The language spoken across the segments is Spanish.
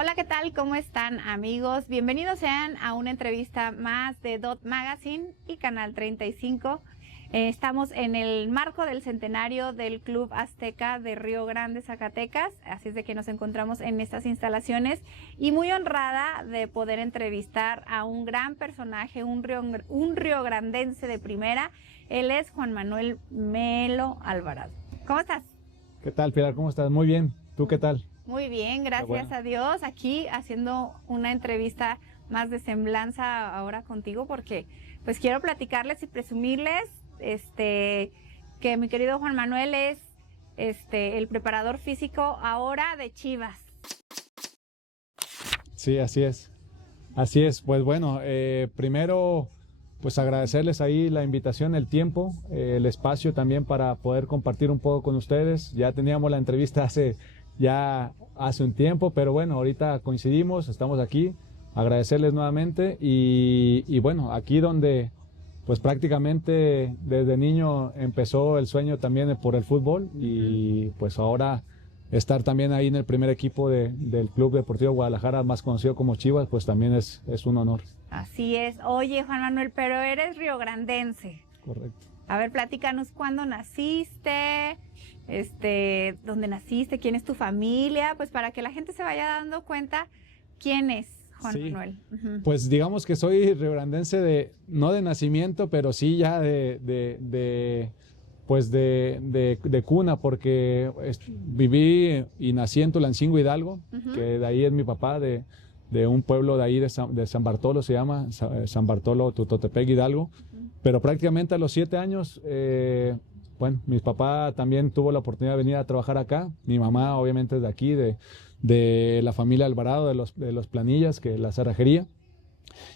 Hola, ¿qué tal? ¿Cómo están, amigos? Bienvenidos sean a una entrevista más de Dot Magazine y Canal 35. Estamos en el marco del centenario del Club Azteca de Río Grande, Zacatecas, así es de que nos encontramos en estas instalaciones y muy honrada de poder entrevistar a un gran personaje, un riograndense de primera. Él es Juan Manuel Melo Alvarado. ¿Cómo estás? ¿Qué tal, Pilar? ¿Cómo estás? Muy bien. ¿Tú qué tal? Muy bien, gracias a Dios. Aquí haciendo una entrevista más de semblanza ahora contigo porque pues quiero platicarles y presumirles que mi querido Juan Manuel es el preparador físico ahora de Chivas. Sí, así es. Así es. Pues bueno, primero pues agradecerles ahí la invitación, el tiempo, el espacio también para poder compartir un poco con ustedes. Ya teníamos la entrevista hace un tiempo, pero bueno, ahorita coincidimos, estamos aquí. Agradecerles nuevamente y bueno, aquí donde pues prácticamente desde niño empezó el sueño también por el fútbol y pues ahora estar también ahí en el primer equipo del Club Deportivo Guadalajara, más conocido como Chivas, pues también es un honor. Así es. Oye, Juan Manuel, pero eres riograndense. Correcto. A ver, platícanos cuándo naciste, dónde naciste, quién es tu familia, pues para que la gente se vaya dando cuenta quién es Juan Manuel. Pues digamos que soy riograndense no de nacimiento, pero sí ya de cuna, porque viví y nací en Tulancingo, Hidalgo, que de ahí es mi papá, de un pueblo de ahí de San Bartolo, se llama San Bartolo, Tutotepec, Hidalgo. Pero prácticamente a los 7 años, bueno, mi papá también tuvo la oportunidad de venir a trabajar acá. Mi mamá obviamente es de aquí, de la familia Alvarado, de los Planillas, que es la cerrajería.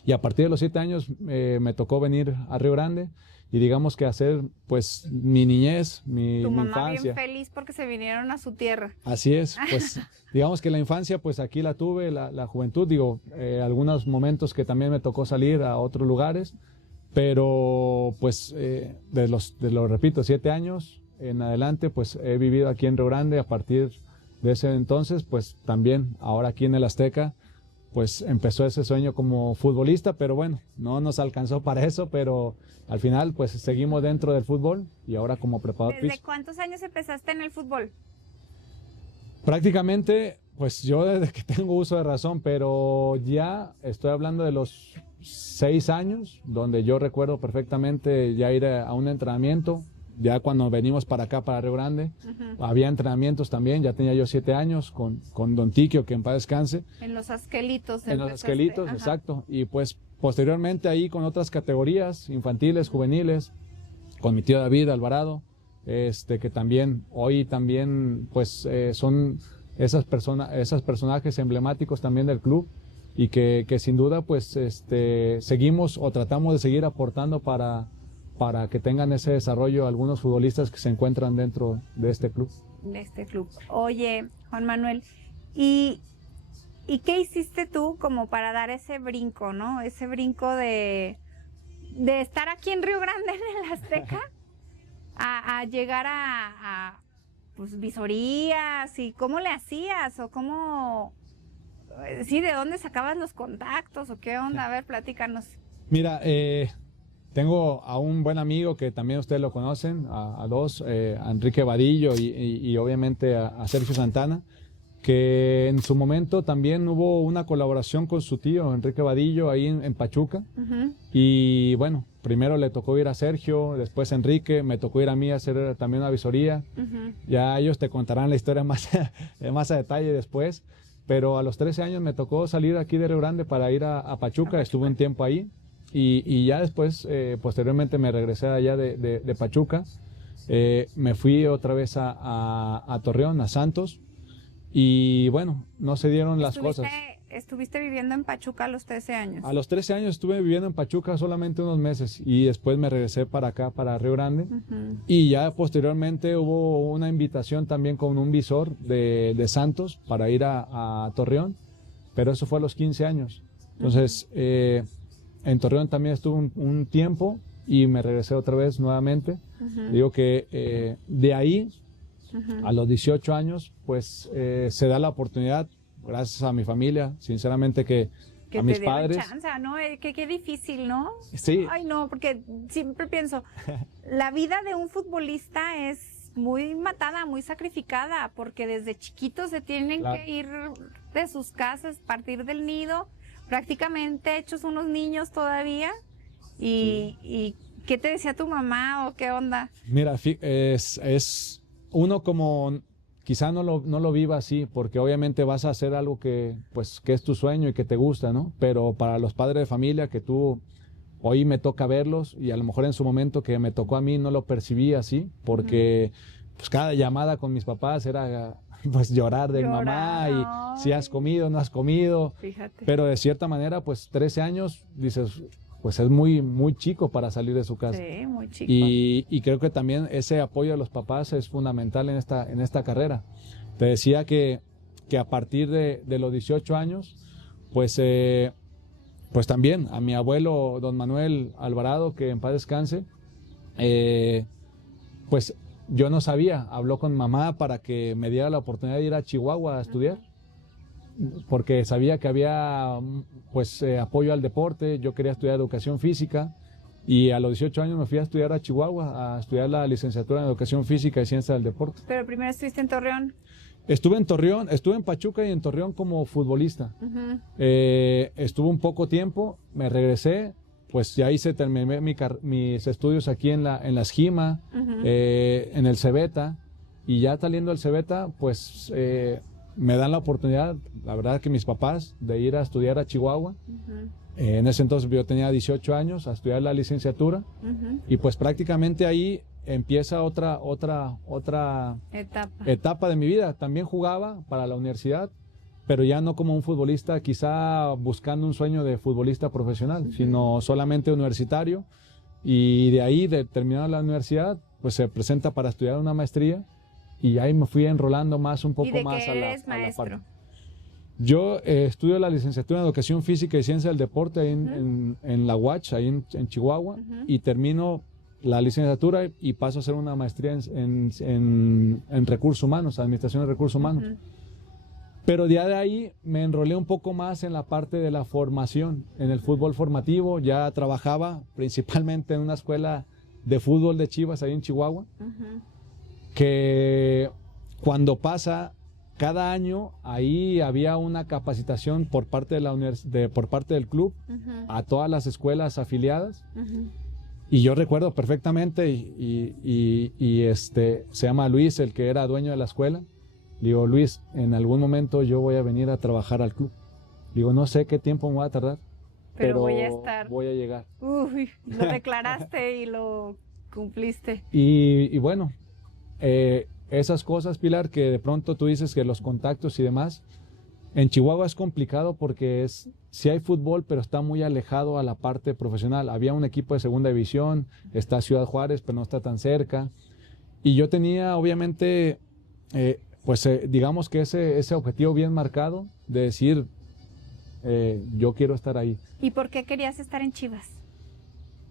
Y a partir de los 7 años me tocó venir a Río Grande y digamos que hacer pues mi niñez, mi infancia. Tu mamá bien feliz porque se vinieron a su tierra. Así es, pues digamos que la infancia pues aquí la tuve, la juventud, digo, algunos momentos que también me tocó salir a otros lugares, pero pues repito, 7 años en adelante pues he vivido aquí en Río Grande. A partir de ese entonces pues también ahora aquí en el Azteca pues empezó ese sueño como futbolista, pero bueno, no nos alcanzó para eso, pero al final pues seguimos dentro del fútbol y ahora como preparador físico. ¿Desde cuántos años empezaste en el fútbol? Prácticamente, pues yo desde que tengo uso de razón, pero ya estoy hablando de los 6 años, donde yo recuerdo perfectamente ya ir a un entrenamiento. Ya cuando venimos para acá, para Río Grande, había entrenamientos también. Ya tenía yo 7 años con Don Tiquio, que en paz descanse. En los Asquelitos. En los Asquelitos, exacto. Y pues posteriormente ahí con otras categorías, infantiles, juveniles, con mi tío David Alvarado, que también, hoy también, pues son esos personajes emblemáticos también del club y que sin duda, pues seguimos o tratamos de seguir aportando para que tengan ese desarrollo algunos futbolistas que se encuentran dentro de este club. Oye, Juan Manuel, ¿y qué hiciste tú como para dar ese brinco, ¿no? Ese brinco de estar aquí en Río Grande, en el Azteca, a llegar a pues, visorías, y cómo le hacías, o cómo, sí, de dónde sacabas los contactos, o qué onda, a ver, platícanos. Mira, tengo a un buen amigo que también ustedes lo conocen, a Enrique Vadillo y obviamente a Sergio Santana, que en su momento también hubo una colaboración con su tío Enrique Vadillo ahí en Pachuca. Y bueno, primero le tocó ir a Sergio, después a Enrique, me tocó ir a mí a hacer también una visoría. Ya ellos te contarán la historia más a detalle después, pero a los 13 años me tocó salir aquí de Río Grande para ir a Pachuca. Estuve un tiempo ahí. Y ya después, posteriormente me regresé allá de Pachuca, me fui otra vez a Torreón, a Santos, y bueno, no se dieron las cosas. ¿Estuviste viviendo en Pachuca a los 13 años? A los 13 años estuve viviendo en Pachuca solamente unos meses y después me regresé para acá, para Río Grande, y ya posteriormente hubo una invitación también con un visor de Santos para ir a Torreón, pero eso fue a los 15 años. Entonces, en Torreón también estuve un tiempo y me regresé otra vez nuevamente. Digo que de ahí a los 18 años, pues se da la oportunidad gracias a mi familia, sinceramente que Que a te mis dieron padres. chance, ¿no? Qué difícil, ¿no? Sí. Ay, no, porque siempre pienso, la vida de un futbolista es muy matada, muy sacrificada, porque desde chiquitos se tienen Claro. que ir de sus casas, partir del nido, prácticamente hechos unos niños todavía. ¿Y qué te decía tu mamá o qué onda? Mira, es uno como quizá no lo viva así, porque obviamente vas a hacer algo que, pues, que es tu sueño y que te gusta, ¿no? Pero para los padres de familia que tú, hoy me toca verlos y a lo mejor en su momento que me tocó a mí no lo percibí así, porque pues cada llamada con mis papás era pues llorar de mamá y si has comido, no has comido. Fíjate. Pero de cierta manera, pues 13 años, dices, pues es muy, muy chico para salir de su casa. Sí, muy chico. Y creo que también ese apoyo de los papás es fundamental en esta carrera. Te decía que a partir de los 18 años, pues también a mi abuelo, don Manuel Alvarado, que en paz descanse, pues yo no sabía, habló con mamá para que me diera la oportunidad de ir a Chihuahua a estudiar, porque sabía que había pues apoyo al deporte, yo quería estudiar educación física y a los 18 años me fui a estudiar a Chihuahua, a estudiar la licenciatura en educación física y ciencia del deporte. Pero primero estuviste en Torreón. Estuve en Torreón, estuve en Pachuca y en Torreón como futbolista. Estuve un poco tiempo, me regresé, pues ya terminé mis estudios aquí en la Esgrima, en el Cebeta, y ya saliendo del Cebeta, pues me dan la oportunidad, la verdad que mis papás, de ir a estudiar a Chihuahua. En ese entonces yo tenía 18 años, a estudiar la licenciatura, y pues prácticamente ahí empieza otra etapa de mi vida. También jugaba para la universidad, pero ya no como un futbolista, quizá buscando un sueño de futbolista profesional, sino solamente universitario. Y de ahí, de terminar la universidad, pues se presenta para estudiar una maestría y ahí me fui enrolando un poco más a la parte. Yo estudio la licenciatura en Educación Física y Ciencia del Deporte ahí en la UACH, ahí en Chihuahua, y termino la licenciatura y paso a hacer una maestría en Recursos Humanos, Administración de Recursos Humanos. Pero ya de ahí me enrolé un poco más en la parte de la formación, en el fútbol formativo. Ya trabajaba principalmente en una escuela de fútbol de Chivas ahí en Chihuahua, que cuando pasa cada año ahí había una capacitación por parte de por parte del club a todas las escuelas afiliadas. Y yo recuerdo perfectamente se llama Luis, el que era dueño de la escuela. Digo, Luis, en algún momento yo voy a venir a trabajar al club. Digo, no sé qué tiempo me va a tardar, pero voy a estar. Voy a llegar. Uy, lo declaraste y lo cumpliste. Y bueno, esas cosas, Pilar, que de pronto tú dices que los contactos y demás, en Chihuahua es complicado porque sí hay fútbol, pero está muy alejado a la parte profesional. Había un equipo de segunda división, está Ciudad Juárez, pero no está tan cerca. Y yo tenía, obviamente, digamos que ese objetivo bien marcado de decir, yo quiero estar ahí. ¿Y por qué querías estar en Chivas?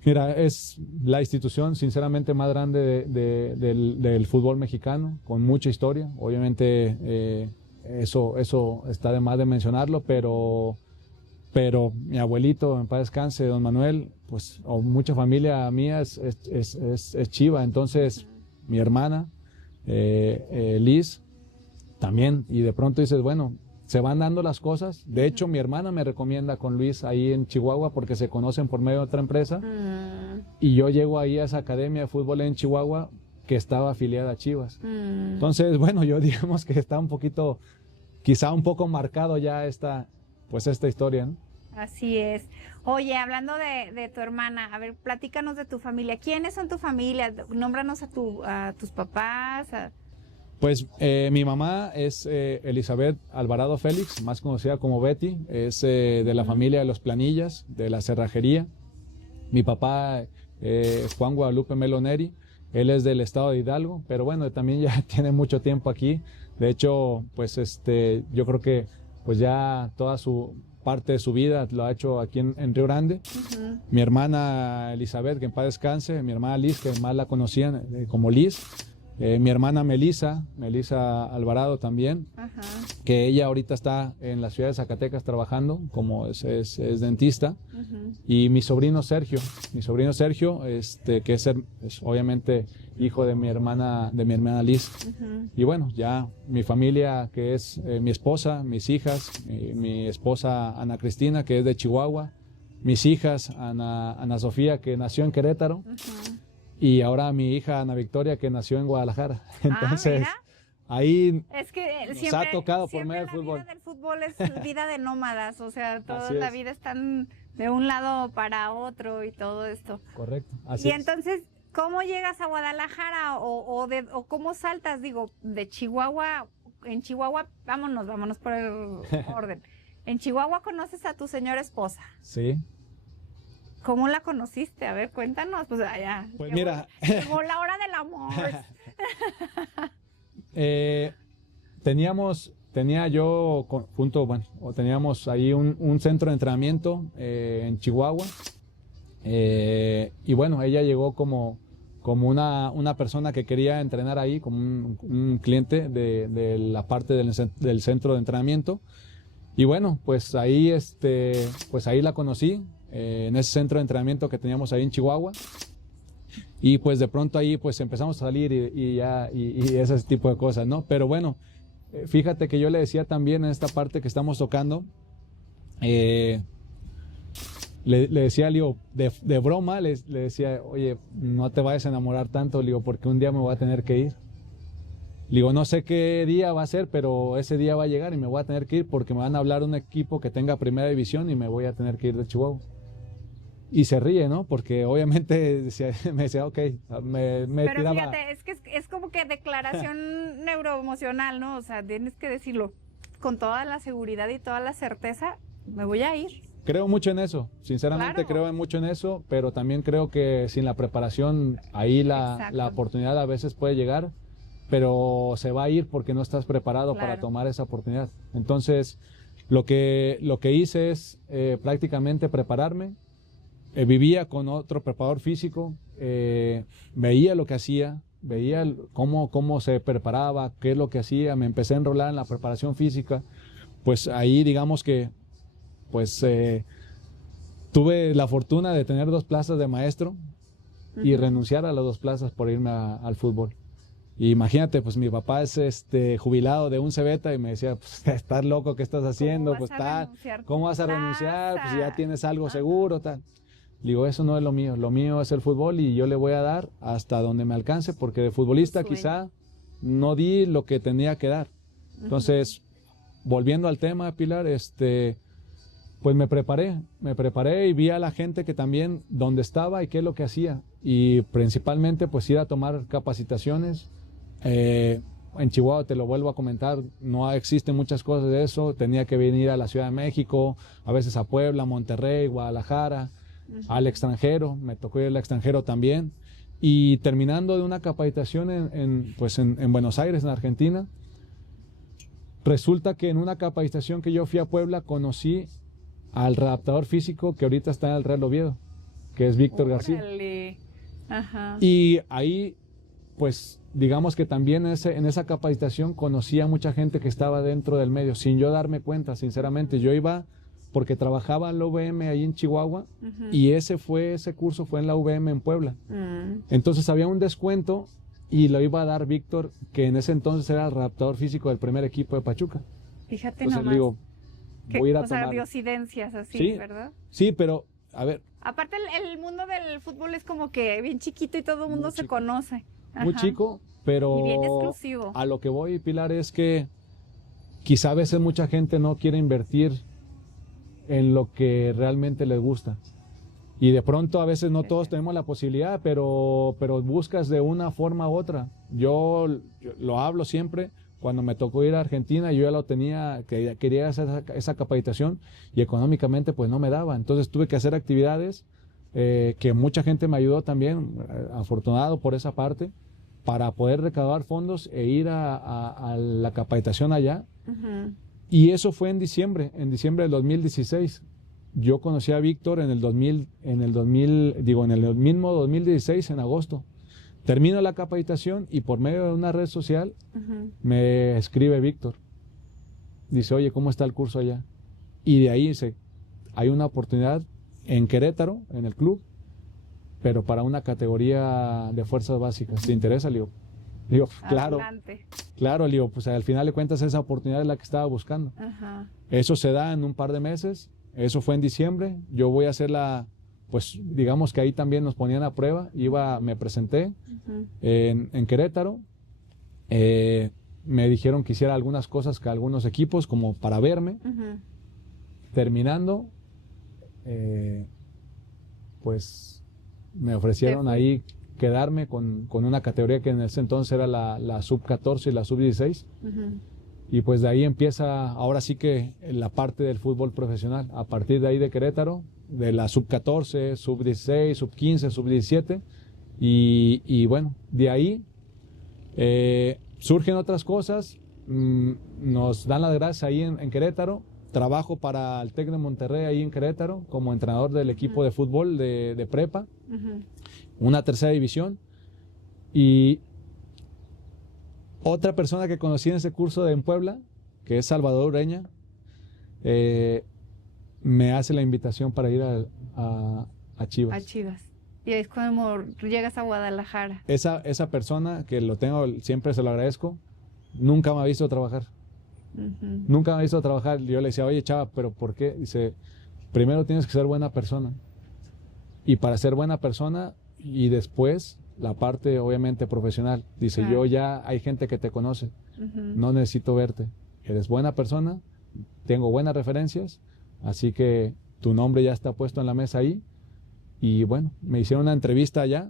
Mira, es la institución sinceramente más grande del fútbol mexicano, con mucha historia. Obviamente eso está de más de mencionarlo, pero mi abuelito, en paz descanse, don Manuel, pues o mucha familia mía es Chiva. Entonces mi hermana, Liz, también, y de pronto dices, bueno, se van dando las cosas. De hecho, mi hermana me recomienda con Luis ahí en Chihuahua porque se conocen por medio de otra empresa. Y yo llego ahí a esa academia de fútbol en Chihuahua que estaba afiliada a Chivas. Entonces, bueno, yo digamos que está quizá un poco marcado ya esta historia, ¿no? Así es. Oye, hablando de tu hermana, a ver, platícanos de tu familia. ¿Quiénes son tu familia? Nómbranos a tus papás. Pues mi mamá es Elizabeth Alvarado Félix, más conocida como Betty, es de la familia de los Planillas, de la cerrajería. Mi papá, Juan Guadalupe Meloneri, él es del estado de Hidalgo, pero bueno, también ya tiene mucho tiempo aquí. De hecho, pues yo creo que pues ya toda su parte de su vida lo ha hecho aquí en Río Grande. Mi hermana Elizabeth, que en paz descanse, mi hermana Liz, que más la conocían como Liz, Mi hermana Melissa Alvarado también, Ajá. que ella ahorita está en la ciudad de Zacatecas trabajando, como es dentista. Ujú. Y mi sobrino Sergio, que es obviamente hijo de mi hermana Liz. Ujú. Y bueno, ya mi familia, que es mi esposa, mis hijas, mi esposa Ana Cristina, que es de Chihuahua, mis hijas Ana Sofía, que nació en Querétaro, Ujú. y ahora mi hija Ana Victoria, que nació en Guadalajara. Entonces, Mira. ahí Es que nos siempre, ha tocado por siempre medio del la fútbol. vida del fútbol es vida de nómadas, o sea, toda Así la es. vida están de un lado para otro y todo esto. Correcto, así Y es. entonces, ¿cómo llegas a Guadalajara o cómo saltas, digo, de Chihuahua? En Chihuahua, vámonos por el orden. En Chihuahua conoces a tu señora esposa. Sí. ¿Cómo la conociste? A ver, cuéntanos. Pues allá. Pues mira, Llegó la hora del amor. teníamos ahí un centro de entrenamiento en Chihuahua, y bueno, ella llegó como una persona que quería entrenar ahí, como un cliente de la parte del centro de entrenamiento. Y bueno, pues ahí la conocí en ese centro de entrenamiento que teníamos ahí en Chihuahua. Y pues de pronto ahí pues empezamos a salir y ese tipo de cosas, ¿no? Pero bueno, fíjate que yo le decía también en esta parte que estamos tocando, le decía, le digo, de broma, le decía, oye, no te vayas a enamorar tanto, le digo, porque un día me voy a tener que ir. Le digo, no sé qué día va a ser, pero ese día va a llegar y me voy a tener que ir porque me van a hablar un equipo que tenga primera división y me voy a tener que ir de Chihuahua. Y se ríe, ¿no? Porque obviamente me decía, ok, me Pero tiraba. fíjate, es que es como que declaración neuroemocional, ¿no? O sea, tienes que decirlo con toda la seguridad y toda la certeza, me voy a ir. Creo mucho en eso, sinceramente. Claro. Creo mucho en eso, pero también creo que sin la preparación ahí la Exacto. oportunidad a veces puede llegar, pero se va a ir porque no estás preparado para Claro. tomar esa oportunidad. Entonces, lo que hice es prácticamente prepararme. Vivía con otro preparador físico, veía lo que hacía, veía cómo se preparaba, qué es lo que hacía, me empecé a enrolar en la preparación física. Pues ahí digamos que pues tuve la fortuna de tener 2 plazas de maestro y Ujú. renunciar a las 2 plazas por irme al fútbol. Y imagínate, pues mi papá es jubilado de un Cebeta y me decía, pues estás loco, ¿qué estás haciendo? ¿Cómo Pues vas a renunciar ¿cómo tu vas a renunciar? Pues ya plaza? tienes algo Ajá. seguro, tal. Le digo, eso no es lo mío es el fútbol y yo le voy a dar hasta donde me alcance, porque de futbolista Tu sueño. quizá no di lo que tenía que dar. Entonces, volviendo al tema, Pilar, pues me preparé y vi a la gente que también dónde estaba y qué es lo que hacía. Y principalmente pues ir a tomar capacitaciones. En Chihuahua, te lo vuelvo a comentar, no existen muchas cosas de eso. Tenía que venir a la Ciudad de México, a veces a Puebla, Monterrey, Guadalajara, al extranjero, me tocó ir al extranjero también. Y terminando de una capacitación en Buenos Aires, en Argentina, resulta que en una capacitación que yo fui a Puebla conocí al readaptador físico que ahorita está en el Real Oviedo, que es Víctor García. Órale. Ajá. Y ahí, pues, digamos que también en esa capacitación conocí a mucha gente que estaba dentro del medio, sin yo darme cuenta, sinceramente. Yo iba porque trabajaba en la UVM ahí en Chihuahua, Ujú. y ese curso fue en la UVM en Puebla. Mm. Entonces había un descuento y lo iba a dar Víctor, que en ese entonces era el readaptador físico del primer equipo de Pachuca. Fíjate Entonces nomás. le digo, voy a ir a O sea, tomar. diosidencias así, Sí. ¿verdad? Sí, pero, a ver, Aparte el mundo del fútbol es como que bien chiquito y todo el mundo Muy se chico. conoce. muy Ajá. chico, pero Y bien exclusivo. a lo que voy, Pilar, es que quizá a veces mucha gente no quiere invertir en lo que realmente les gusta. Y de pronto a veces no todos tenemos la posibilidad, pero buscas de una forma u otra. Yo lo hablo siempre. Cuando me tocó ir a Argentina, yo ya lo tenía, quería hacer esa capacitación y económicamente pues no me daba. Entonces tuve que hacer actividades que mucha gente me ayudó también, afortunado por esa parte, para poder recaudar fondos e ir a la capacitación allá. Ujú. Y eso fue en diciembre del 2016. Yo conocí a Víctor en el mismo 2016, en agosto. Termino la capacitación y por medio de una red social me escribe Víctor. Dice, oye, ¿cómo está el curso allá? Y de ahí dice, hay una oportunidad en Querétaro, en el club, pero para una categoría de fuerzas básicas. ¿Te interesa? Le digo, claro. Adelante. Claro, le digo, pues al final de cuentas esa oportunidad es la que estaba buscando. Eso se da en un par de meses. Eso fue en diciembre. Yo voy a hacer pues digamos que ahí también nos ponían a prueba. Me presenté en Querétaro. Me dijeron que hiciera algunas cosas que algunos equipos, como para verme. Terminando, pues me ofrecieron ahí quedarme con una categoría que en ese entonces era la sub-14 y la sub-16. Y pues de ahí empieza ahora sí que la parte del fútbol profesional. A partir de ahí de Querétaro, de la sub-14, sub-16, sub-15, sub-17. Y bueno, de ahí surgen otras cosas. Nos dan las gracias ahí en Querétaro. Trabajo para el TEC de Monterrey ahí en Querétaro como entrenador del equipo de fútbol de prepa. Una tercera división. Y otra persona que conocí en ese curso en Puebla, que es Salvador Ureña, me hace la invitación para ir a Chivas. A Chivas. Y es cuando llegas a Guadalajara. Esa persona, que lo tengo, siempre se lo agradezco, nunca me ha visto trabajar. Nunca me ha visto trabajar. Yo le decía, oye, chava, ¿pero por qué? Dice, primero tienes que ser buena persona. Y para ser buena persona, y después la parte obviamente profesional. Dice, yo ya hay gente que te conoce, no necesito verte. Eres buena persona, tengo buenas referencias, así que tu nombre ya está puesto en la mesa ahí. Y bueno, me hicieron una entrevista allá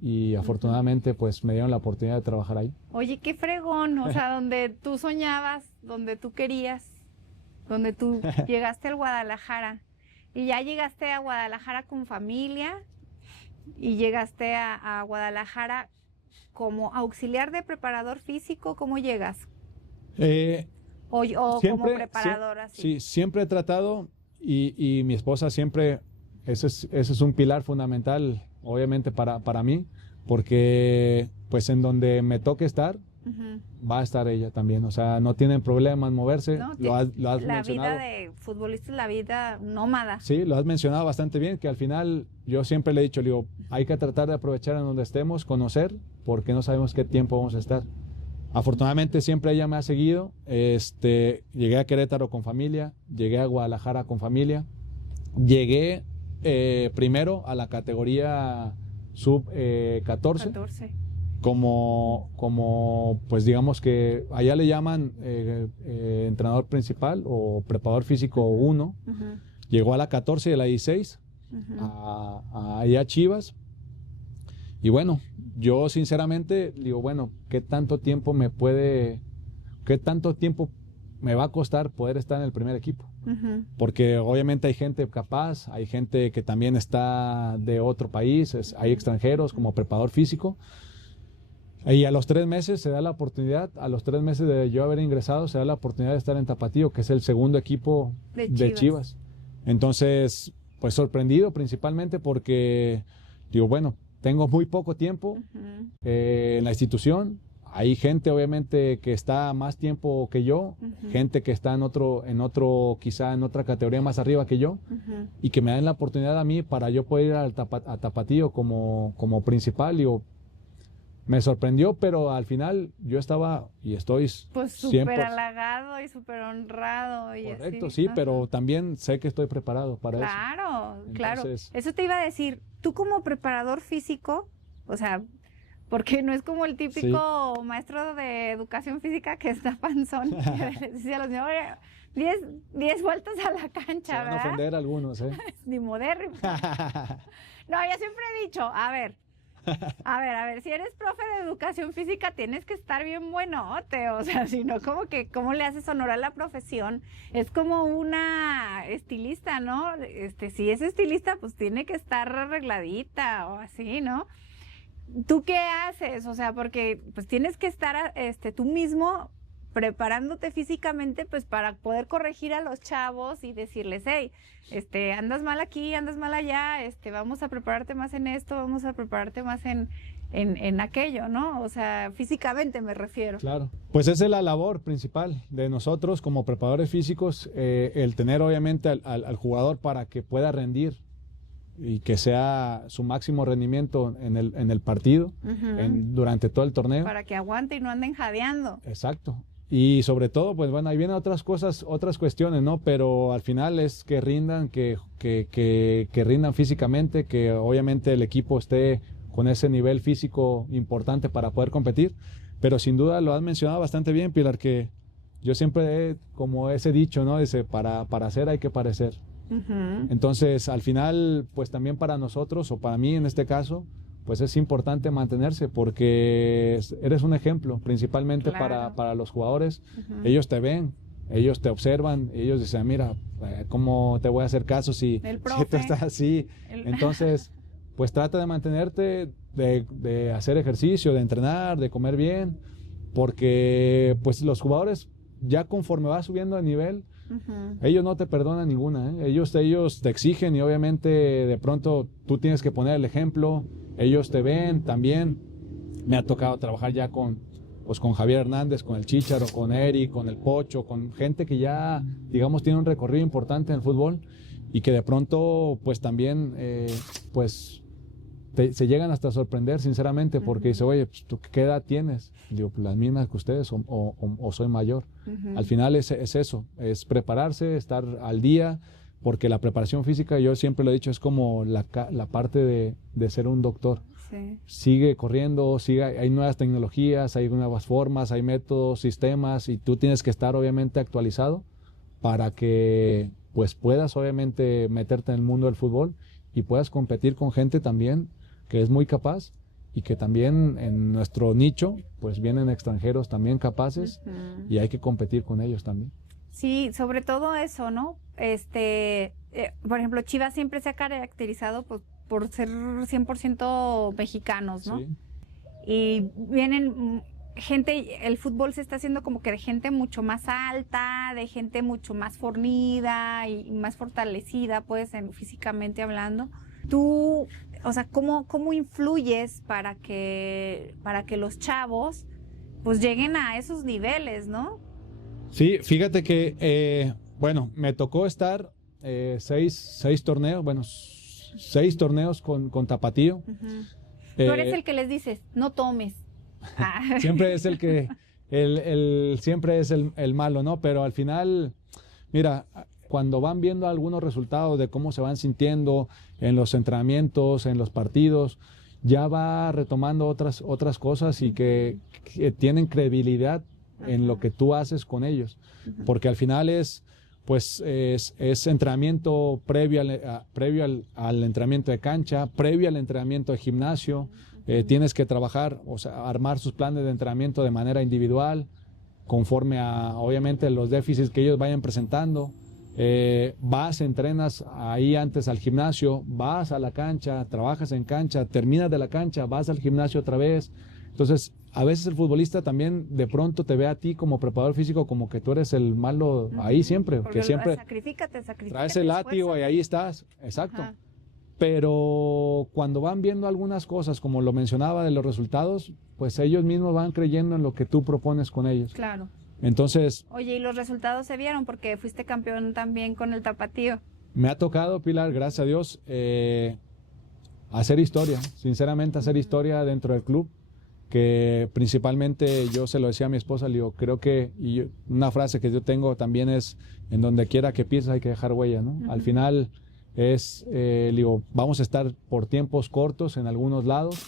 y afortunadamente pues me dieron la oportunidad de trabajar ahí. Oye, qué fregón, o sea, donde tú soñabas, donde tú querías, donde tú llegaste al Guadalajara. Y ya llegaste a Guadalajara con familia y llegaste a Guadalajara como auxiliar de preparador físico. ¿Cómo llegas? O siempre, como preparador, así. Sí, siempre he tratado y mi esposa siempre, ese es un pilar fundamental, obviamente para mí, porque pues en donde me toque estar, va a estar ella también. O sea, no tienen problema en moverse. No, lo has la mencionado. Vida de futbolista es la vida nómada. Sí, lo has mencionado bastante bien, que al final yo siempre le he dicho, le digo, hay que tratar de aprovechar en donde estemos, conocer, porque no sabemos qué tiempo vamos a estar. Afortunadamente siempre ella me ha seguido. Llegué a Querétaro con familia, llegué a Guadalajara con familia, llegué primero a la categoría sub-14. Como pues digamos que allá le llaman entrenador principal o preparador físico 1. Llegó a la 14 y a la 16 allá a Chivas. Y bueno, yo sinceramente digo, bueno, ¿qué tanto tiempo me va a costar poder estar en el primer equipo? Porque obviamente hay gente capaz, hay gente que también está de otro país, hay extranjeros como preparador físico. Y a los 3 meses se da la oportunidad, a los 3 meses de yo haber ingresado, se da la oportunidad de estar en Tapatío, que es el segundo equipo de Chivas. Entonces, pues sorprendido principalmente porque, digo, bueno, tengo muy poco tiempo en la institución. Hay gente obviamente que está más tiempo que yo, gente que está quizá en otra categoría más arriba que yo, y que me dan la oportunidad a mí para yo poder ir a Tapatío como principal. Digo, me sorprendió, pero al final yo estaba y estoy pues súper halagado y súper honrado. Correcto, así, sí, pero también sé que estoy preparado para eso. Claro. Eso te iba a decir, tú como preparador físico, o sea, porque no es como el típico maestro de educación física que está panzón, que le dice a los niños, 10 vueltas a la cancha, Se van a ofender algunos, ¿eh? Ni modérrimo. No, yo siempre he dicho, a ver, si eres profe de educación física tienes que estar bien buenote, o sea, si no, como que, ¿cómo le haces honor a la profesión? Es como una estilista, ¿no? Si es estilista, pues tiene que estar arregladita o así, ¿no? ¿Tú qué haces? O sea, porque pues tienes que estar tú mismo preparándote físicamente pues para poder corregir a los chavos y decirles, hey, andas mal aquí, andas mal allá, vamos a prepararte más en esto, vamos a prepararte más en en aquello, ¿no? O sea, físicamente me refiero. Claro. Pues esa es la labor principal de nosotros como preparadores físicos, el tener obviamente al jugador para que pueda rendir y que sea su máximo rendimiento en el partido, durante todo el torneo. Para que aguante y no anden jadeando. Exacto. Y sobre todo, pues bueno, ahí vienen otras cosas, otras cuestiones, ¿no? Pero al final es que rindan, que rindan físicamente, que obviamente el equipo esté con ese nivel físico importante para poder competir. Pero sin duda lo has mencionado bastante bien, Pilar, que yo siempre he, como ese dicho, ¿no? Dice, para hacer hay que parecer. Entonces, al final, pues también para nosotros, o para mí en este caso, pues es importante mantenerse porque eres un ejemplo, principalmente para los jugadores. Ellos te ven, ellos te observan, ellos dicen, mira, ¿cómo te voy a hacer caso si tú estás así? Entonces, pues trata de mantenerte, de hacer ejercicio, de entrenar, de comer bien, porque pues los jugadores ya conforme vas subiendo de nivel, ellos no te perdonan ninguna, ¿eh? Ellos te exigen y obviamente de pronto tú tienes que poner el ejemplo. Ellos te ven también. Me ha tocado trabajar ya con Javier Hernández, con el Chícharo, con Eric, con el Pocho, con gente que ya, digamos, tiene un recorrido importante en el fútbol y que de pronto, pues también, se llegan hasta a sorprender, sinceramente, porque dice, oye, pues, ¿tú qué edad tienes? Digo, pues, las mismas que ustedes o soy mayor. Al final es eso, es prepararse, estar al día, porque la preparación física, yo siempre lo he dicho, es como la parte de ser un doctor. Sí. Sigue corriendo, hay nuevas tecnologías, hay nuevas formas, hay métodos, sistemas, y tú tienes que estar obviamente actualizado para que pues puedas obviamente meterte en el mundo del fútbol y puedas competir con gente también que es muy capaz y que también en nuestro nicho pues vienen extranjeros también capaces y hay que competir con ellos también. Sí, sobre todo eso, ¿no? Por ejemplo, Chivas siempre se ha caracterizado pues, por ser 100% mexicanos, ¿no? Sí. Y vienen gente, el fútbol se está haciendo como que de gente mucho más alta, de gente mucho más fornida y más fortalecida, pues, físicamente hablando. Tú, o sea, ¿cómo influyes para que los chavos pues lleguen a esos niveles, ¿no? Sí, fíjate que, me tocó estar 6 torneos, 6 torneos con Tapatío. Tú eres el que les dices, no tomes. Siempre es siempre es el malo, ¿no? Pero al final, mira, cuando van viendo algunos resultados de cómo se van sintiendo en los entrenamientos, en los partidos, ya va retomando otras cosas y que tienen credibilidad en lo que tú haces con ellos, porque al final es entrenamiento previo al entrenamiento de cancha, previo al entrenamiento de gimnasio. Tienes que trabajar, o sea, armar sus planes de entrenamiento de manera individual, conforme a, obviamente, los déficits que ellos vayan presentando. Entrenas ahí antes al gimnasio, vas a la cancha, trabajas en cancha, terminas de la cancha, vas al gimnasio otra vez. Entonces, a veces el futbolista también de pronto te ve a ti como preparador físico como que tú eres el malo ahí siempre. Porque que siempre sacrifícate, traes el látigo y ahí estás, exacto. Ajá. Pero cuando van viendo algunas cosas, como lo mencionaba de los resultados, pues ellos mismos van creyendo en lo que tú propones con ellos. Claro. Entonces... Oye, y los resultados se vieron porque fuiste campeón también con el Tapatío. Me ha tocado, Pilar, gracias a Dios, hacer historia, sinceramente hacer historia dentro del club, que principalmente yo se lo decía a mi esposa, le digo, creo que, una frase que yo tengo también es, en donde quiera que pises hay que dejar huella, ¿no? Al final es, digo, vamos a estar por tiempos cortos en algunos lados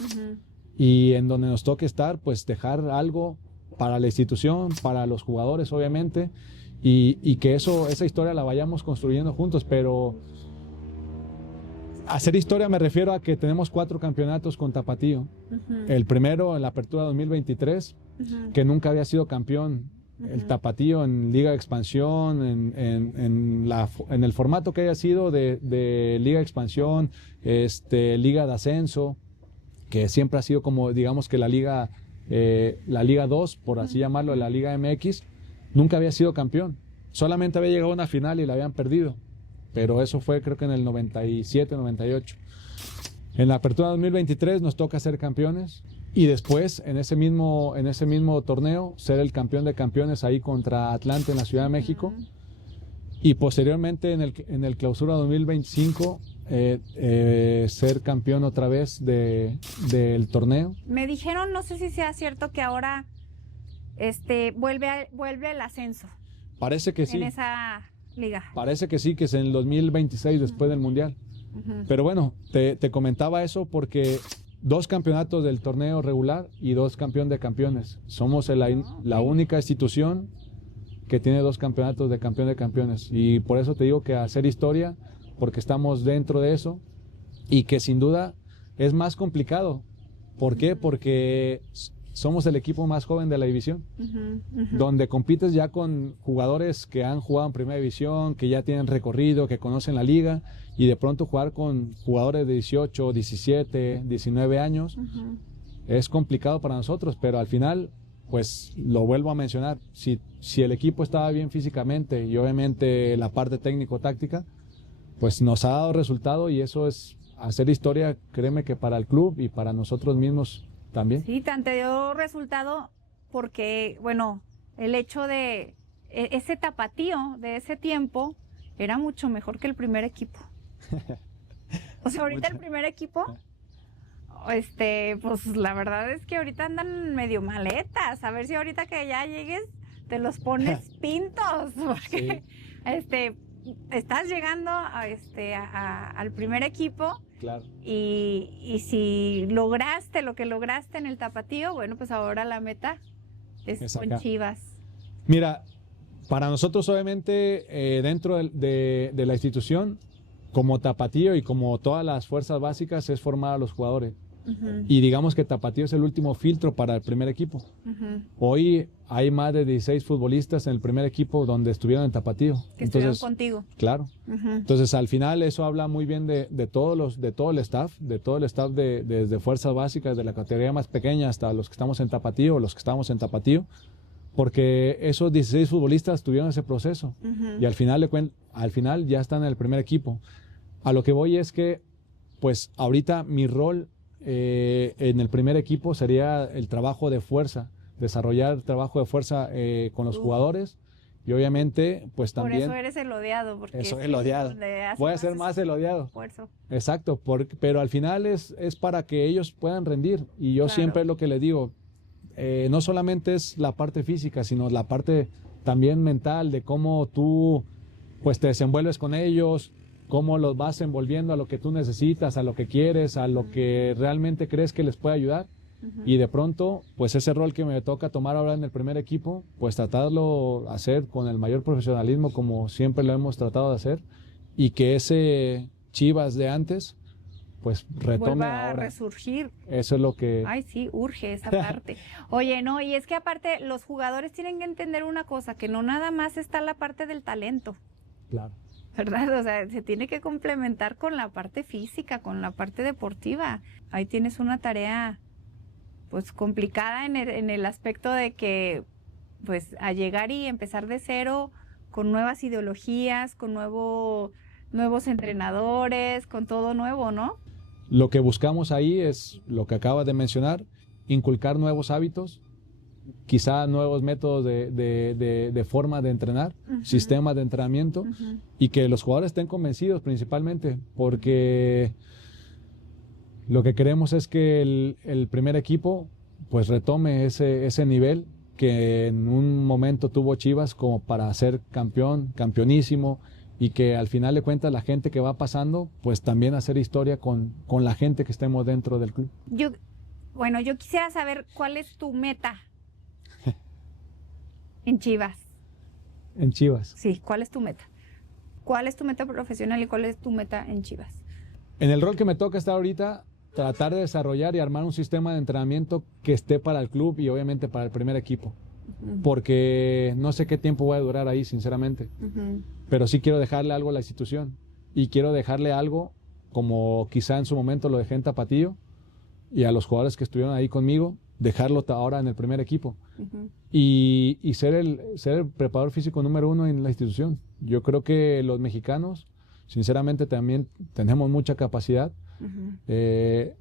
y en donde nos toque estar, pues dejar algo para la institución, para los jugadores obviamente, y que esa historia la vayamos construyendo juntos, pero hacer historia me refiero a que tenemos 4 campeonatos con Tapatío. El primero en la apertura 2023, que nunca había sido campeón el Tapatío en Liga de Expansión, en el formato que haya sido de Liga de Expansión, Liga de Ascenso, que siempre ha sido como, digamos que la Liga 2, por así llamarlo, la Liga MX, nunca había sido campeón. Solamente había llegado a una final y la habían perdido. Pero eso fue creo que en el 97, 98. En la Apertura 2023 nos toca ser campeones y después en ese mismo torneo ser el campeón de campeones ahí contra Atlante en la Ciudad de México. Y posteriormente en el Clausura 2025 ser campeón otra vez del torneo. Me dijeron, no sé si sea cierto, que ahora vuelve el ascenso. Parece que sí. En esa liga. Parece que sí, que es en el 2026 después del Mundial. Pero bueno, te comentaba eso porque 2 campeonatos del torneo regular y 2 campeón de campeones. Somos la única institución que tiene 2 campeonatos de campeón de campeones. Y por eso te digo que hacer historia, porque estamos dentro de eso y que sin duda es más complicado. ¿Por qué? Porque somos el equipo más joven de la división, donde compites ya con jugadores que han jugado en primera división, que ya tienen recorrido, que conocen la liga, y de pronto jugar con jugadores de 18, 17, 19 años es complicado para nosotros, pero al final, pues lo vuelvo a mencionar, si el equipo estaba bien físicamente y obviamente la parte técnico-táctica, pues nos ha dado resultado y eso es hacer historia, créeme que para el club y para nosotros mismos también. Sí, te dio resultado porque, bueno, el hecho de ese tapatío de ese tiempo era mucho mejor que el primer equipo. O sea, ahorita el primer equipo, pues la verdad es que ahorita andan medio maletas. A ver si ahorita que ya llegues te los pones pintos, porque estás llegando al primer equipo. Claro. Y si lograste lo que lograste en el tapatío, bueno, pues ahora la meta es con Chivas. Mira, para nosotros obviamente dentro de la institución, como tapatío y como todas las fuerzas básicas, es formar a los jugadores. Y digamos que tapatío es el último filtro para el primer equipo. Hoy hay más de 16 futbolistas en el primer equipo donde estuvieron en tapatío. Que estuvieron contigo. Claro. Entonces al final eso habla muy bien de todo el staff, desde fuerzas básicas, de la categoría más pequeña hasta los que estamos en tapatío, los que estamos en tapatío, porque esos 16 futbolistas tuvieron ese proceso y al final ya están en el primer equipo. A lo que voy es que, pues ahorita mi rol en el primer equipo sería el trabajo de fuerza, desarrollar trabajo de fuerza con los jugadores y obviamente pues también... Por eso eres el odiado. Porque eso es el odiado. Voy a ser más el odiado. Esfuerzo. Exacto, pero al final es para que ellos puedan rendir y yo siempre es lo que les digo, no solamente es la parte física, sino la parte también mental de cómo tú pues te desenvuelves con ellos, cómo los vas envolviendo a lo que tú necesitas, a lo que quieres, a lo que realmente crees que les puede ayudar. Y de pronto, pues ese rol que me toca tomar ahora en el primer equipo, pues tratarlo hacer con el mayor profesionalismo como siempre lo hemos tratado de hacer y que ese Chivas de antes, pues retome vuelva ahora. A resurgir. Eso es lo que... Ay, sí, urge esa parte. Oye, no, y es que aparte los jugadores tienen que entender una cosa, que no nada más está la parte del talento. Claro. ¿Verdad? O sea, se tiene que complementar con la parte física, con la parte deportiva. Ahí tienes una tarea, pues, complicada en el aspecto de que, pues, a llegar y empezar de cero con nuevas ideologías, con nuevos entrenadores, con todo nuevo, ¿no? Lo que buscamos ahí es lo que acabas de mencionar, inculcar nuevos hábitos, quizá nuevos métodos de forma de entrenar, sistemas de entrenamiento y que los jugadores estén convencidos principalmente, porque lo que queremos es que el primer equipo pues retome ese nivel que en un momento tuvo Chivas como para ser campeón, campeonísimo, y que al final de cuentas la gente que va pasando pues también hacer historia con la gente que estemos dentro del club. Yo quisiera saber cuál es tu meta en Chivas. En Chivas. Sí, ¿cuál es tu meta? ¿Cuál es tu meta profesional y cuál es tu meta en Chivas? En el rol que me toca estar ahorita, tratar de desarrollar y armar un sistema de entrenamiento que esté para el club y obviamente para el primer equipo. Porque no sé qué tiempo voy a durar ahí, sinceramente. Pero sí quiero dejarle algo a la institución. Y quiero dejarle algo, como quizá en su momento lo dejé en Tapatío, y a los jugadores que estuvieron ahí conmigo, dejarlo ahora en el primer equipo. Y ser el preparador físico número 1 en la institución. Yo creo que los mexicanos, sinceramente, también tenemos mucha capacidad,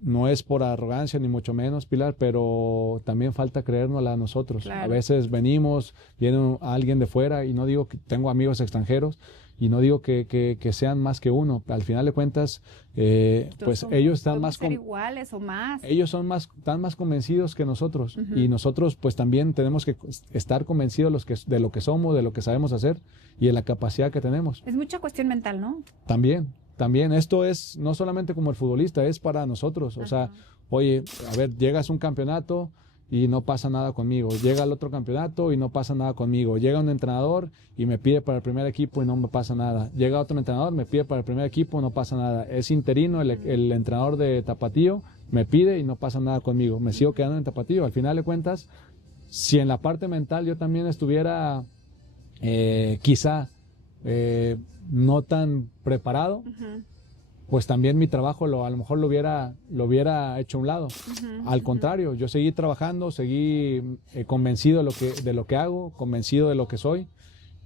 No es por arrogancia ni mucho menos, Pilar, pero también falta creérnosla a nosotros. Claro. A veces viene alguien de fuera, y no digo que tengo amigos extranjeros, y no digo que sean más que uno. Al final de cuentas, pues ellos están más iguales o más. Ellos están más convencidos que nosotros, y nosotros pues también tenemos que estar convencidos de lo que somos, de lo que sabemos hacer y de la capacidad que tenemos. Es mucha cuestión mental, ¿no? También esto es no solamente como el futbolista, es para nosotros. O sea, oye, a ver, llegas a un campeonato y no pasa nada conmigo. Llega al otro campeonato y no pasa nada conmigo. Llega un entrenador y me pide para el primer equipo y no me pasa nada. Llega otro entrenador, me pide para el primer equipo, no pasa nada. Es interino el entrenador de Tapatío, me pide y no pasa nada conmigo. Me sigo quedando en Tapatío. Al final de cuentas, si en la parte mental yo también estuviera quizá no tan preparado, pues también mi trabajo a lo mejor lo hubiera hecho a un lado. Al contrario, yo seguí trabajando, seguí convencido de lo que hago, convencido de lo que soy,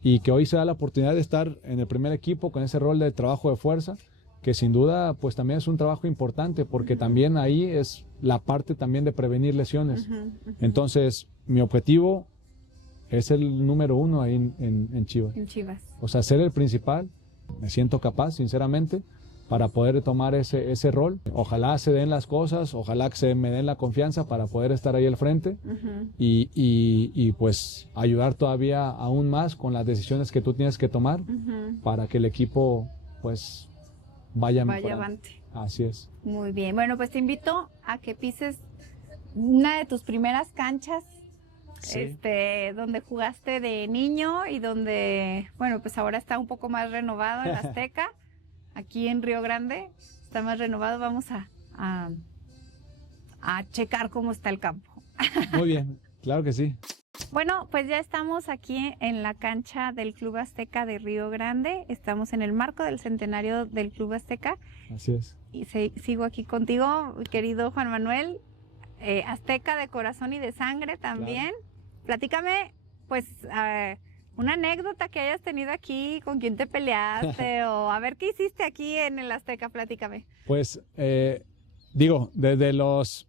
y que hoy se da la oportunidad de estar en el primer equipo con ese rol de trabajo de fuerza, que sin duda pues también es un trabajo importante, porque también ahí es la parte también de prevenir lesiones. Entonces, mi objetivo es el número 1 ahí en Chivas. En Chivas. O sea, ser el principal. Me siento capaz, sinceramente, para poder tomar ese rol. Ojalá se den las cosas, ojalá que se me den la confianza para poder estar ahí al frente y pues ayudar todavía aún más con las decisiones que tú tienes que tomar para que el equipo pues vaya avante. Así es. Muy bien. Bueno, pues te invito a que pises una de tus primeras canchas. Sí. Donde jugaste de niño y donde, bueno, pues ahora está un poco más renovado en Azteca, aquí en Río Grande, está más renovado. Vamos a checar cómo está el campo. Muy bien, claro que sí. Bueno, pues ya estamos aquí en la cancha del Club Azteca de Río Grande, estamos en el marco del centenario del Club Azteca. Así es. Y sigo aquí contigo, querido Juan Manuel. Azteca de corazón y de sangre también. Claro. Platícame, pues, una anécdota que hayas tenido aquí, con quién te peleaste, o a ver qué hiciste aquí en el Azteca, platícame. Pues, desde los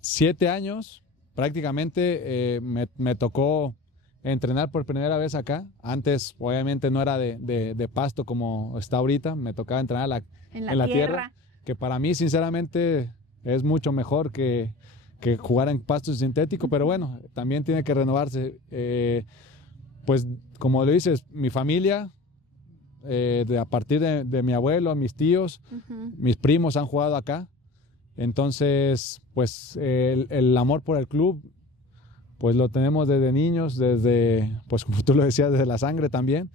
7 años, prácticamente me tocó entrenar por primera vez acá. Antes, obviamente, no era de pasto como está ahorita, me tocaba entrenar en la tierra, que para mí, sinceramente, es mucho mejor que jugar en pasto sintético, pero bueno, también tiene que renovarse. Pues como lo dices, mi familia, a partir de mi abuelo, mis tíos, mis primos han jugado acá. Entonces, pues el amor por el club, pues lo tenemos desde niños, pues como tú lo decías, desde la sangre también.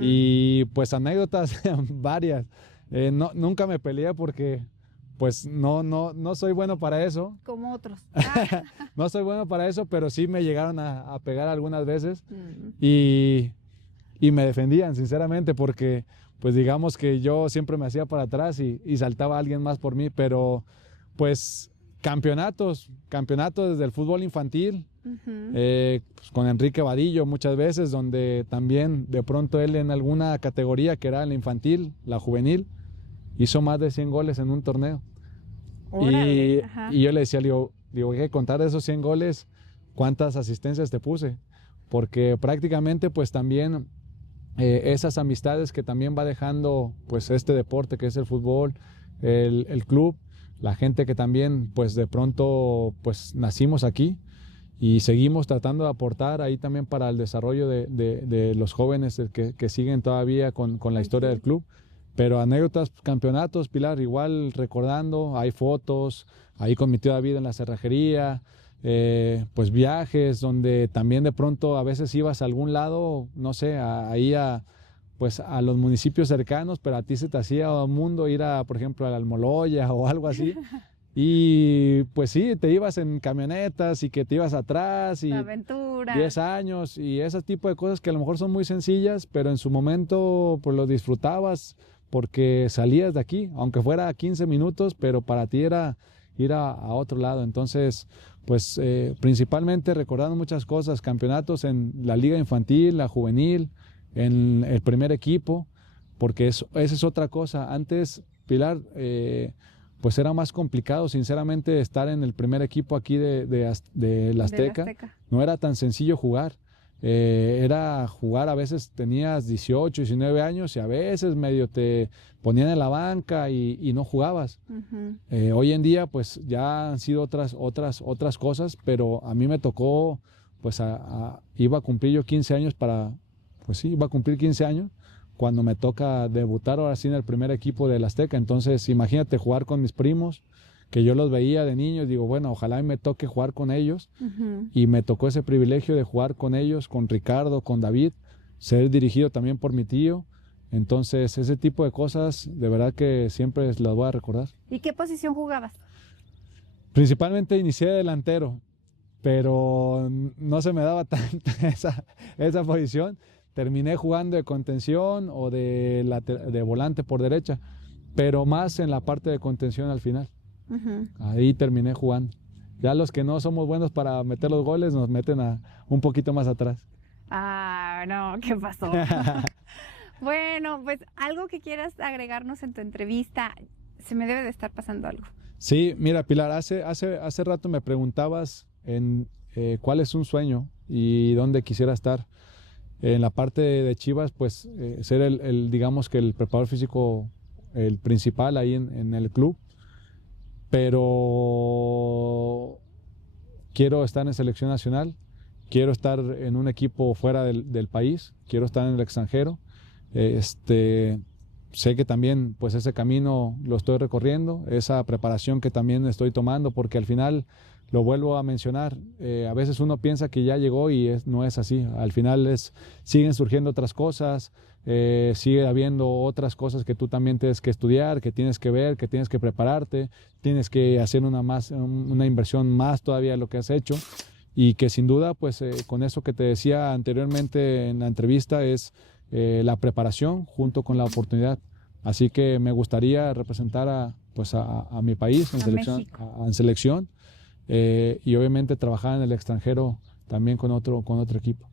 Y pues anécdotas varias. Nunca me peleé porque pues no soy bueno para eso. Como otros. No soy bueno para eso, pero sí me llegaron a pegar algunas veces y me defendían, sinceramente, porque pues digamos que yo siempre me hacía para atrás y saltaba alguien más por mí, pero pues campeonatos desde el fútbol infantil, pues, con Enrique Vadillo muchas veces, donde también de pronto él en alguna categoría que era la infantil, la juvenil, hizo más de 100 goles en un torneo. Y yo le decía, digo, hay que contar de esos 100 goles, ¿cuántas asistencias te puse? Porque prácticamente pues también esas amistades que también va dejando pues este deporte que es el fútbol, el club, la gente que también pues de pronto pues nacimos aquí y seguimos tratando de aportar ahí también para el desarrollo de los jóvenes que siguen todavía con la historia del club. Pero anécdotas, campeonatos, Pilar, igual recordando, hay fotos, ahí con mi tío David en la cerrajería, pues viajes donde también de pronto a veces ibas a algún lado, no sé, pues a los municipios cercanos, pero a ti se te hacía un mundo ir por ejemplo, a la Almoloya o algo así. Y pues sí, te ibas en camionetas y que te ibas atrás y la aventura. 10 años y ese tipo de cosas que a lo mejor son muy sencillas, pero en su momento pues lo disfrutabas porque salías de aquí, aunque fuera 15 minutos, pero para ti era ir a otro lado. Entonces, pues principalmente recordando muchas cosas, campeonatos en la liga infantil, la juvenil, en el primer equipo, porque esa es otra cosa. Antes, Pilar, pues era más complicado, sinceramente, estar en el primer equipo aquí del Azteca. No era tan sencillo jugar. Era jugar, a veces tenías 18, 19 años y a veces medio te ponían en la banca y no jugabas. Hoy en día pues ya han sido otras cosas, pero a mí me tocó, pues iba a cumplir yo 15 años iba a cumplir 15 años cuando me toca debutar ahora sí en el primer equipo del Azteca. Entonces imagínate jugar con mis primos, que yo los veía de niños, digo, bueno, ojalá me toque jugar con ellos, y me tocó ese privilegio de jugar con ellos, con Ricardo, con David, ser dirigido también por mi tío. Entonces ese tipo de cosas de verdad que siempre las voy a recordar. ¿Y qué posición jugabas? Principalmente inicié de delantero, pero no se me daba tanto esa posición. Terminé jugando de contención o de volante por derecha, pero más en la parte de contención al final. Ahí terminé jugando. Ya los que no somos buenos para meter los goles nos meten un poquito más atrás. Ah, no, ¿qué pasó? Bueno, pues algo que quieras agregarnos en tu entrevista, se me debe de estar pasando algo. Sí, mira, Pilar, hace rato me preguntabas cuál es un sueño y dónde quisiera estar. En la parte de Chivas, pues ser digamos que el preparador físico, el principal ahí en el club. Pero quiero estar en selección nacional, quiero estar en un equipo fuera del país, quiero estar en el extranjero. Sé que también pues ese camino lo estoy recorriendo, esa preparación que también estoy tomando, porque al final, lo vuelvo a mencionar, a veces uno piensa que ya llegó y no es así. Al final siguen surgiendo otras cosas, sigue habiendo otras cosas que tú también tienes que estudiar, que tienes que ver, que tienes que prepararte, tienes que hacer una inversión más todavía de lo que has hecho, y que sin duda pues con eso que te decía anteriormente en la entrevista es la preparación junto con la oportunidad. Así que me gustaría representar a mi país en selección. Y obviamente trabajar en el extranjero también con otro equipo.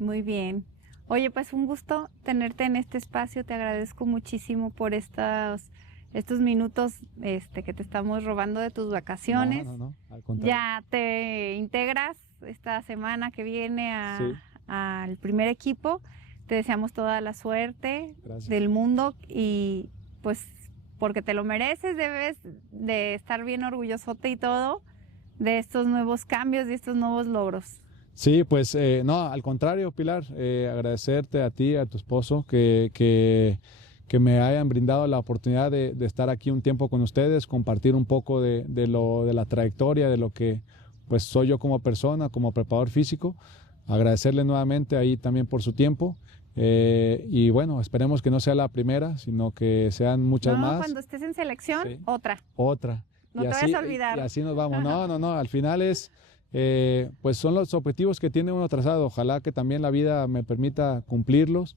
Muy bien. Oye, pues un gusto tenerte en este espacio. Te agradezco muchísimo por estos minutos que te estamos robando de tus vacaciones. No, al contrario. Ya te integras esta semana que viene al primer equipo. Te deseamos toda la suerte del mundo y pues porque te lo mereces, debes de estar bien orgullosote y todo de estos nuevos cambios y estos nuevos logros. Sí, pues no, al contrario, Pilar, agradecerte a ti, a tu esposo, que me hayan brindado la oportunidad de estar aquí un tiempo con ustedes, compartir un poco de la trayectoria, de lo que pues soy yo como persona, como preparador físico. Agradecerle nuevamente ahí también por su tiempo. Y bueno, esperemos que no sea la primera, sino que sean muchas más. Cuando estés en selección, sí. Otra. No te vayas a olvidar. Y así nos vamos. No, al final pues son los objetivos que tiene uno trazado. Ojalá que también la vida me permita cumplirlos.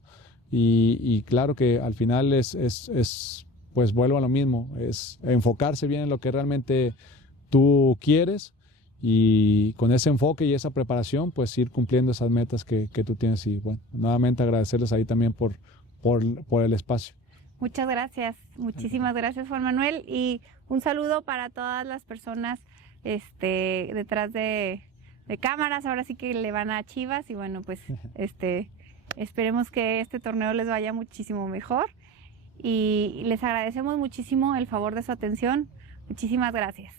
Y claro que al final pues vuelvo a lo mismo, es enfocarse bien en lo que realmente tú quieres, y con ese enfoque y esa preparación pues ir cumpliendo esas metas que tú tienes. Y bueno, nuevamente agradecerles ahí también por el espacio. Muchas gracias, muchísimas gracias, Juan Manuel, y un saludo para todas las personas detrás de cámaras. Ahora sí que le van a Chivas y bueno, pues esperemos que este torneo les vaya muchísimo mejor y les agradecemos muchísimo el favor de su atención. Muchísimas gracias.